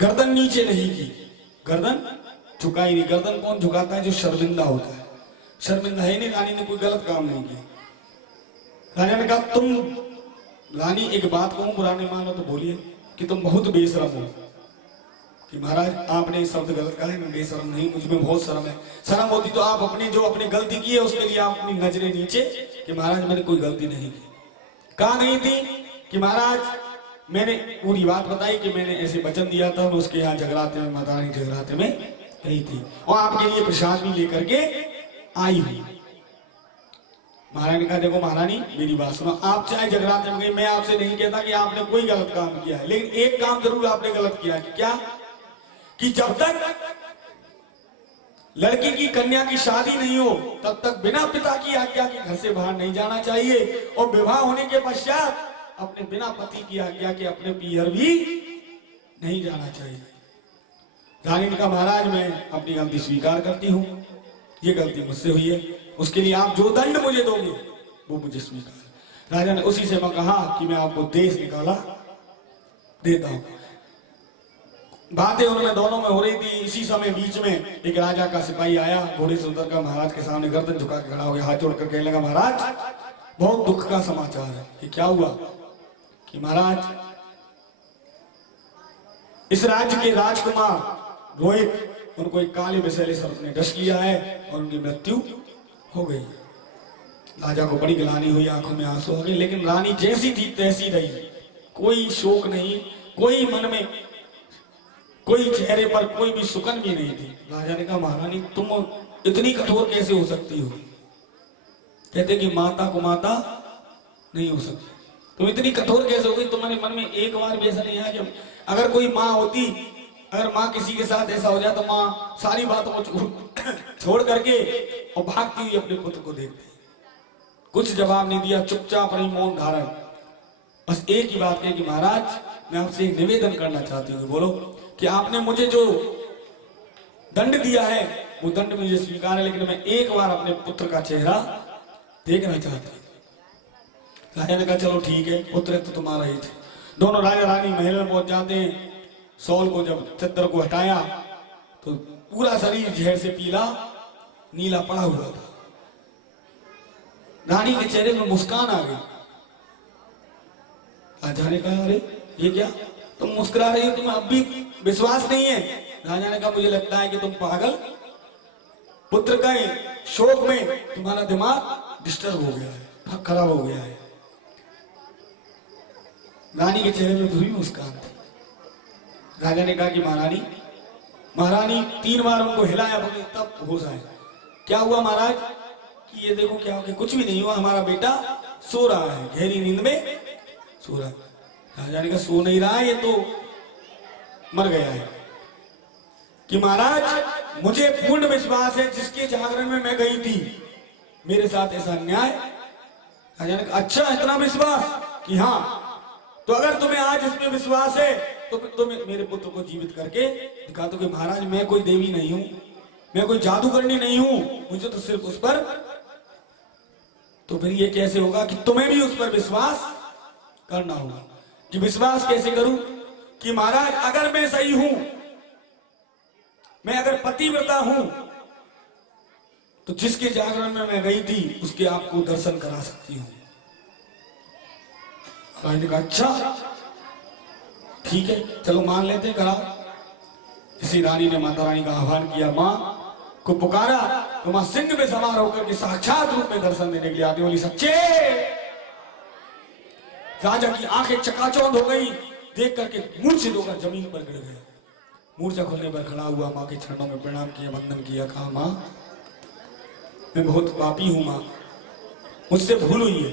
गर्दन नीचे नहीं की, गर्दन झुकाई नहीं। गर्दन कौन झुकाता है? जो शर्मिंदा होता है। शर्मिंदा है नहीं, रानी ने कोई गलत काम नहीं किया। राजा ने कहा तुम, रानी एक बात कहूं बुरा नहीं मानो तो बोलिए, कि तुम बहुत बेशरम हो। कि महाराज आपने शब्द गलत कहा है, मैं बेशरम नहीं, मुझमें बहुत शर्म है। शर्म होती तो आप अपनी जो अपनी गलती की है उसके लिए आप अपनी नजरें नीचे, कि महाराज मैंने कोई गलती नहीं की। कहा नहीं थी कि महाराज मैंने पूरी बात बताई कि मैंने ऐसे वचन दिया था, उसके यहाँ जगराते में, माता रानी जगराते में गई थी और आपके लिए प्रसाद भी लेकर के आई हुई। महारानी ने कहा देखो महारानी मेरी बात सुनो, आप चाहे जगराते में गई, मैं आपसे नहीं कहता कि आपने कोई गलत काम किया है, लेकिन एक काम जरूर आपने गलत किया। क्या? कि जब तक लड़की की कन्या की शादी नहीं हो तब तक बिना पिता की आज्ञा के घर से बाहर नहीं जाना चाहिए, और विवाह होने के पश्चात अपने बिना पति की आज्ञा के अपने पीहर भी नहीं जाना चाहिए। रानी ने कहा महाराज मैं अपनी गलती स्वीकार करती हूँ, ये गलती मुझसे हुई है, उसके लिए आप जो दंड मुझे दोगे वो मुझे स्वीकार। राजा ने उसी से कहा कि मैं आपको देश निकाला देता हूं। बातें उनमें दोनों में हो रही थी। इसी समय बीच में एक राजा का सिपाही आया, घोड़े से उतर कर महाराज के सामने गर्दन झुका के खड़ा हो गया, हाथ जोड़कर कहने लगा महाराज बहुत दुख का समाचार है। कि क्या हुआ? कि महाराज इस राज्य के राजकुमार रोहित, उनको एक काले विषैले सर्प ने डस लिया है और उनकी मृत्यु हो गई। राजा को बड़ी गिलानी हुई, आंखों में आंसू आ गए, लेकिन रानी जैसी थी तैसी रही, कोई शोक नहीं, कोई मन में, कोई चेहरे पर कोई भी सुकन भी नहीं थी। राजा ने कहा महारानी तुम इतनी कठोर कैसे हो सकती हो? कहते कि माता को माता नहीं हो सकती, तुम इतनी कठोर कैसे हो गई? तुम्हारे मन में एक बार भी ऐसा नहीं आया कि अगर कोई माँ होती, अगर माँ किसी के साथ ऐसा हो जाए तो माँ सारी बातों को छोड़ करके और भागती हुई अपने पुत्र को देखती। कुछ जवाब नहीं दिया, चुपचाप रही, मौन धारण। बस एक ही बात कही कि महाराज मैं आपसे एक निवेदन करना चाहती हूँ। बोलो। कि आपने मुझे जो दंड दिया है वो दंड मुझे स्वीकार है, लेकिन मैं एक बार अपने पुत्र का चेहरा देखना चाहती हूँ। राजा ने कहा चलो ठीक है, पुत्र तो तुम्हारा ही थे। दोनों राजा रानी महल में पहुंच जाते हैं। सौल को जब चद्दर को हटाया तो पूरा शरीर जहर से पीला नीला पड़ा हुआ था। रानी के चेहरे में मुस्कान आ गई। राजा ने कहा अरे ये क्या, तुम मुस्कुरा रही हो, तुम्हें अब भी विश्वास नहीं है? राजा ने कहा मुझे लगता है कि तुम पागल, पुत्र का शोक में तुम्हारा दिमाग डिस्टर्ब हो गया है, खराब हो गया है। रानी के चेहरे में बुरी मुस्कान थी। राजा ने कहा कि महारानी 3 बार उनको हिलाया तब होश आए। क्या हुआ महाराज? कि ये देखो क्या हो गया? कुछ भी नहीं हुआ, हमारा बेटा सो रहा है, गहरी नींद में सो रहा है। राजा ने कहा सो नहीं रहा है, ये तो मर गया है। कि महाराज मुझे पूर्ण विश्वास है, जिसके जागरण में मैं गई थी मेरे साथ ऐसा अन्याय। राजा ने कहा अच्छा इतना विश्वास? कि हाँ तो अगर तुम्हें आज इसमें विश्वास है तो तुम मेरे पुत्र को जीवित करके दिखा दो कि महाराज मैं कोई देवी नहीं हूं, मैं कोई जादूगरनी नहीं हूं, मुझे तो सिर्फ उस पर, तो फिर ये कैसे होगा कि तुम्हें भी उस पर विश्वास करना होगा। कि विश्वास कैसे करूं कि महाराज अगर मैं सही हूं, मैं अगर पतिव्रता हूं, तो जिसके जागरण में मैं गई थी उसके आपको दर्शन करा सकती हूं। राजा ने कहा अच्छा ठीक है, चलो मान लेते हैं, करा। इसी रानी ने माता रानी का आह्वान किया, मां को पुकारा तो मां सिंह में सवार होकर के साक्षात रूप में दर्शन देने के लिए आती। बोली सच्चे। राजा की आंखें चकाचौंध हो गई, देख करके मूर्छित होकर जमीन पर गिर गए। मूर्छा खोलने पर खड़ा हुआ, मां के चरणों में प्रणाम किया, वंदन किया, कहा मां मैं बहुत पापी हूं, मां मुझसे भूल हुई है।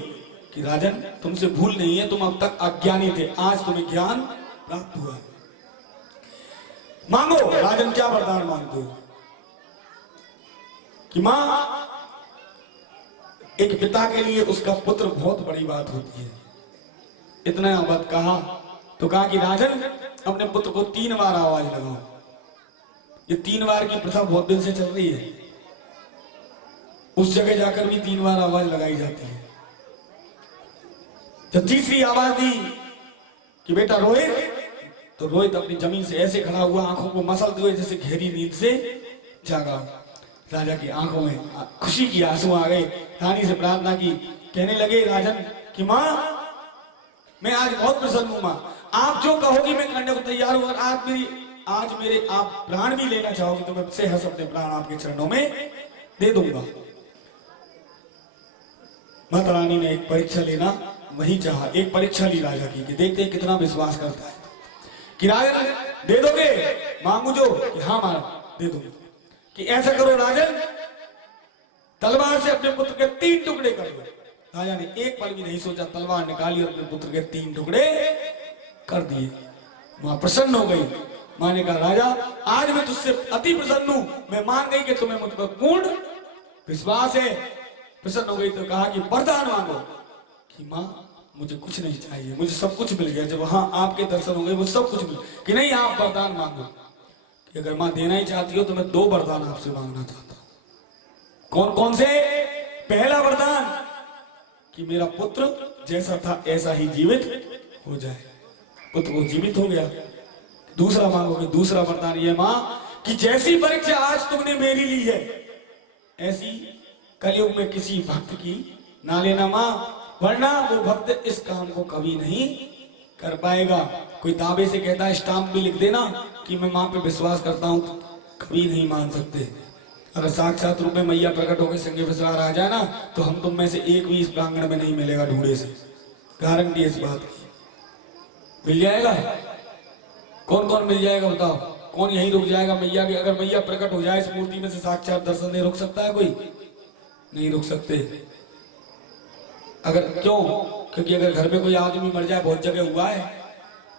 कि राजन तुमसे भूल नहीं है, तुम अब तक अज्ञानी थे, आज तुम्हें ज्ञान प्राप्त हुआ। मांगो राजन, क्या वरदान मांगते हो? कि मां एक पिता के लिए उसका पुत्र बहुत बड़ी बात होती है। इतना बात कहा तो कहा कि राजन अपने पुत्र को 3 बार आवाज लगाओ। ये 3 बार की प्रथा बहुत दिन से चल रही है, उस जगह जाकर भी 3 बार आवाज लगाई जाती है। जब तीसरी आवाज दी कि बेटा रोहित, तो रोहित अपनी जमीन से ऐसे खड़ा हुआ, आंखों को मसलते हुए जैसे गहरी नींद से जागा। राजा की आंखों में खुशी की आंसू आ गए। रानी से प्रार्थना की, कहने लगे राजन कि मां मैं आज बहुत प्रसन्न हूं, मां आप जो कहोगी मैं करने को तैयार हूं। आज मेरे आप प्राण भी लेना चाहोगी तो मैं सहर्ष अपने प्राण आपके चरणों में दे दूंगा। माता रानी ने एक परीक्षा लेना वही चाहा, एक परीक्षा ली राजा की कि देखते हैं कितना विश्वास करता है। कि राजन दे दोगे? मांगू जो कि हाँ महाराज दे दूंगा। कि ऐसा करो राजन, तलवार से अपने पुत्र के 3 टुकड़े कर दो। राजा ने एक पल भी नहीं सोचा, तलवार निकाली और अपने पुत्र के 3 टुकड़े कर दिए। मां प्रसन्न हो गई। मां ने कहा राजा आज मैं तुझसे अति प्रसन्न हूं, मैं मान गई कि तुम्हें मुझ पर पूर्ण विश्वास है। प्रसन्न हो गई तो कहा कि वरदान मांगो। कि मां मुझे कुछ नहीं चाहिए, मुझे सब कुछ मिल गया। जब हाँ आपके दर्शन हो गए मुझे सब कुछ मिल। कि नहीं आप वरदान मांगो। कि अगर मां देना ही चाहती हो तो मैं 2 वरदान आपसे मांगना चाहता हूं। कौन कौन से? पहला वरदान कि मेरा पुत्र जैसा था ऐसा ही जीवित हो जाए। पुत्र वो जीवित हो गया। दूसरा मांगोगे, दूसरा वरदान ये मां कि जैसी परीक्षा आज तुमने मेरी ली है ऐसी कलयुग में किसी भक्त की ना लेना मां, वरना वो भक्त इस काम को कभी नहीं कर पाएगा। कोई दावे से कहता है स्टाम्प भी लिख देना कि मैं मां पे विश्वास करता हूं, तो कभी नहीं मान सकते। अगर साक्षात रूप में मैया प्रकट होकर संगे विश्वास आ जाए ना तो हम तुम में से एक भी इस प्रांगण में नहीं मिलेगा ढूंढे से, गारंटी है इस बात की। मिल जाएगा? कौन कौन मिल जाएगा बताओ? कौन यहीं रुक जाएगा मैया के? अगर मैया प्रकट हो जाए इस मूर्ति में से साक्षात दर्शन दे, रुक सकता है कोई? नहीं रुक सकते। अगर क्यों? क्योंकि अगर घर में कोई आदमी मर जाए, बहुत जगह हुआ है,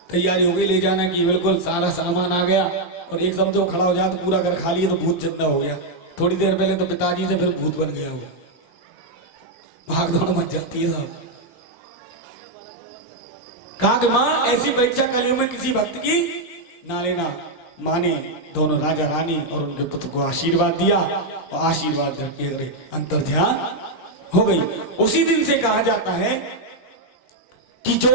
तैयारी हो गई ले जाना की, बिल्कुल सारा सामान आ गया और एक समझो खड़ा हो जाए तो पूरा घर खाली है तो भूत जिंदा हो गया। थोड़ी देर पहले तो पिताजी से फिर भूत बन गया हुआ, भाग दौड़ मच जाती है साहब। कहा कि मां ऐसी परीक्षा कलयुग में किसी भक्त की ना लेना। मां ने दोनों राजा रानी और उनके पुत्र को आशीर्वाद दिया और आशीर्वाद करके अंतर ध्यान हो गई। उसी दिन से कहा जाता है कि जो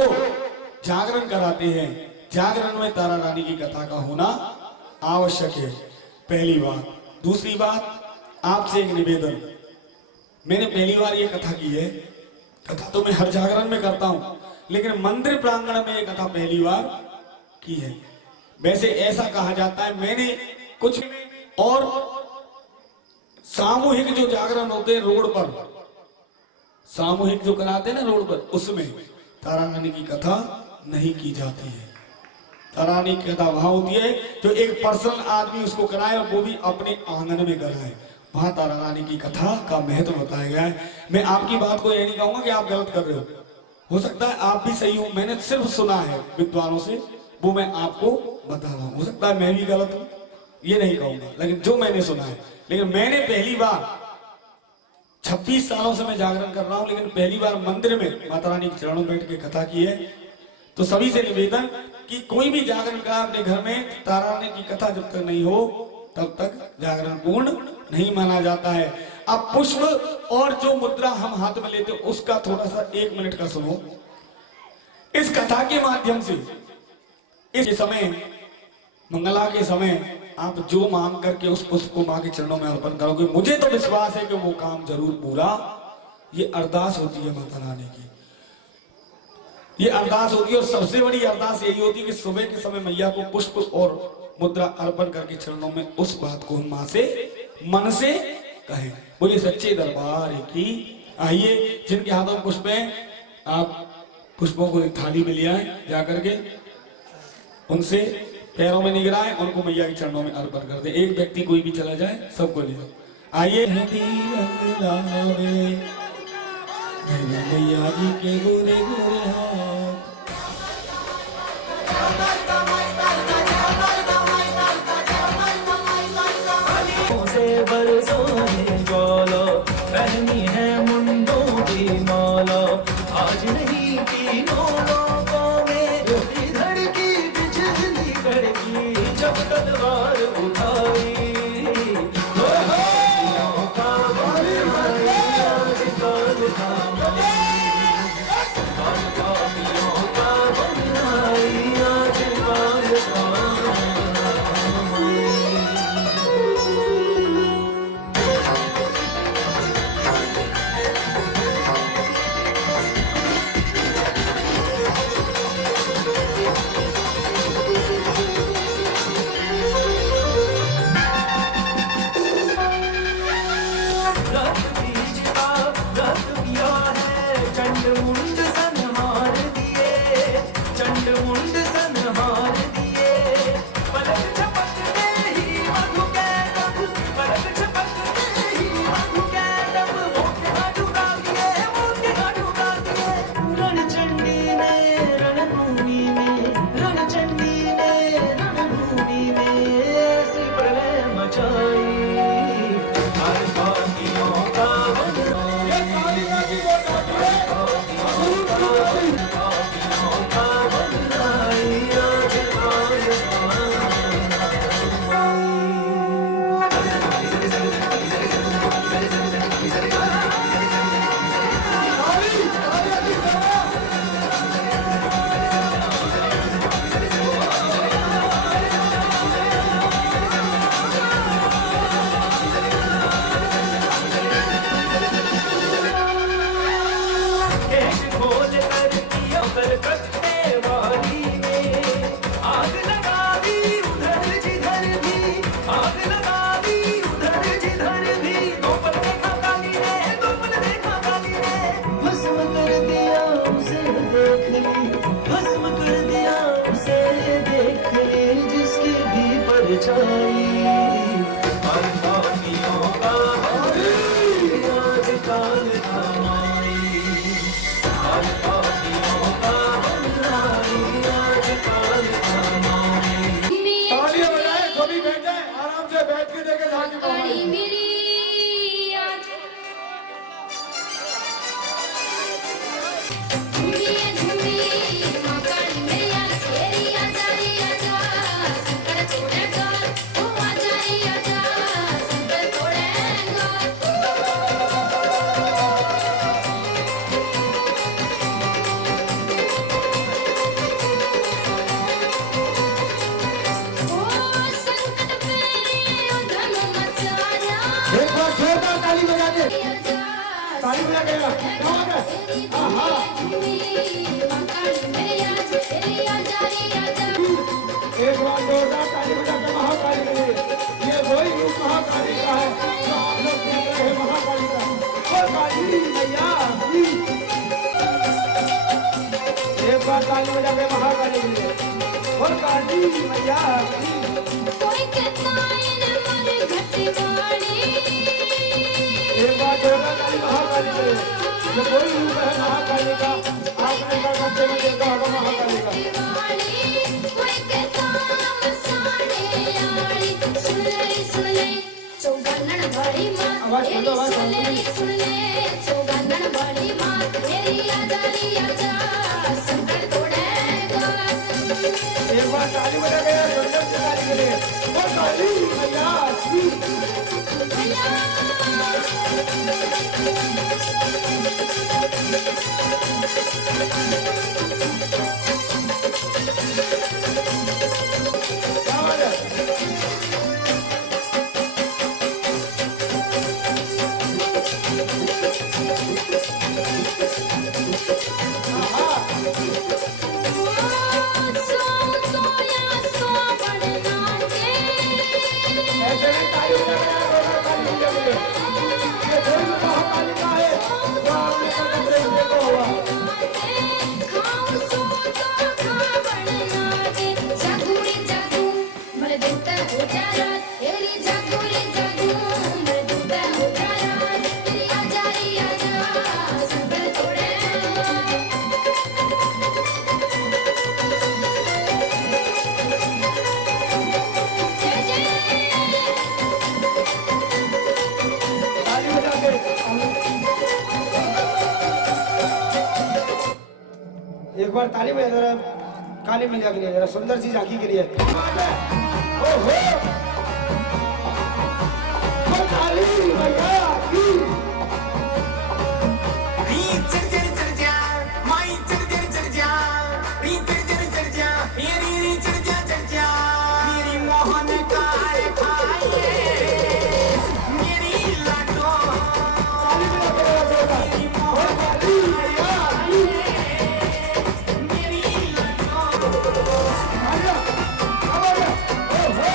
जागरण कराते हैं, जागरण में तारा रानी की कथा का होना आवश्यक है, पहली बात। दूसरी बात, आपसे एक निवेदन, मैंने पहली बार ये कथा की है, कथा तो मैं हर जागरण में करता हूं, लेकिन मंदिर प्रांगण में ये कथा पहली बार की है। वैसे ऐसा कहा जाता है, मैंने कुछ और सामूहिक जो जागरण होते हैं रोड पर, सामूहिक जो कराते हैं ना रोड पर, उसमें तारा रानी की कथा नहीं की जाती है। तारा रानी की कथा वहां होती है जो एक पर्सनल आदमी उसको कराए और वो भी अपने आंगन में कराए, वहां तारा रानी की कथा का महत्व बताया गया है। मैं आपकी बात को यह नहीं कहूंगा कि आप गलत कर रहे हो सकता है आप भी सही हो, मैंने सिर्फ सुना है विद्वानों से, वो मैं आपको बता रहा हूं। हो सकता है मैं भी गलत हूं, ये नहीं कहूंगा, लेकिन जो मैंने सुना है। लेकिन मैंने पहली बार 26 सालों से मैं जागरण कर रहा हूं, लेकिन पहली बार मंदिर में माता रानी के चरणों में बैठ के कथा की है। तो सभी से निवेदन कि कोई भी जागरण का अपने घर में ताराने की कथा जब तक नहीं हो तब तक जागरण पूर्ण नहीं माना जाता है। अब पुष्प और जो मुद्रा हम हाथ में लेते उसका थोड़ा सा 1 मिनट का सुनो। इस कथा के माध्यम से इस समय मंगला के समय आप जो मांग करके उस पुष्प को मां के चरणों में अर्पण करोगे, मुझे तो विश्वास है कि वो काम जरूर पूरा। ये अरदास होती है माता रानी की, ये अरदास होती है। और सबसे बड़ी अरदास यही होती है कि सुबह के समय मैया को पुष्प और मुद्रा अर्पण करके चरणों में उस बात को हम मां से मन से कहें। बोलिए सच्चे दरबार की। आइए, जिनके हाथों में पुष्प है आप पुष्पों को एक थाली में ले आए, जाकर के उनसे पैरों में नहीं गिराएं, उनको मैया के चरणों में अर्पण कर दे। एक व्यक्ति कोई भी चला जाए, सबको ले आओ। आइए मैया जी के गोरे गोरे हाथ, से बरसों ने गौला पहनी है मुंडों की माला। आज नहीं तीनों लोगों में इधर की बिजली कड़की जब तलवार उठाई। का ताली बजा के महाकाली और काली मैया कोई कहता है न मर घटवाड़ी। एक बात होगा काली महाकाली के जो कोई रूप है महाकाली का आपने बच्चे में देखा होगा महाकाली का। कोई कहता हम साड़े यारी सुन ले चौगन्नन बड़ी माँ तेरी सुन ले चौगन्नन बड़ी माँ तेरी आजा संकट तोड़ेगा। एक बार ताली बजा के सुंदर सी ताली के लिए और ताली भैया श्री क्या बात है? ऐसे नहीं ताली बजा के और ताली बजा के ये कोई भी महाकाली का है वो आपने कदम प्रेम देखो हुआ ताली बजा के एक बार ताली बजा जरा काली मैया के लिए जरा सुंदर सी झांकी के लिए ओहो वो ताली मैया की ताली बजा के जरा वो ताली मैया की आजा आजा ओहो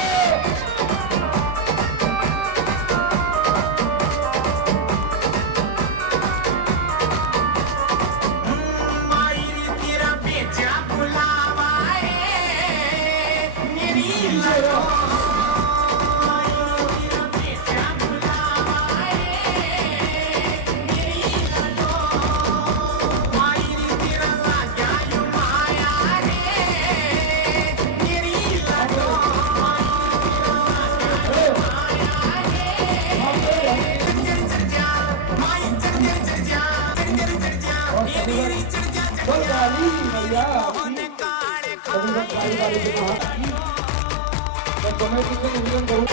वो ताली मैया कभी मैं ताली ताली से कहा मैं तुम्हें कितने मिलियन करूँ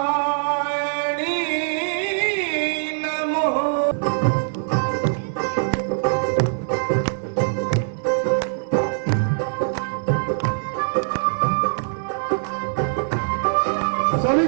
नारायणी नमो सभी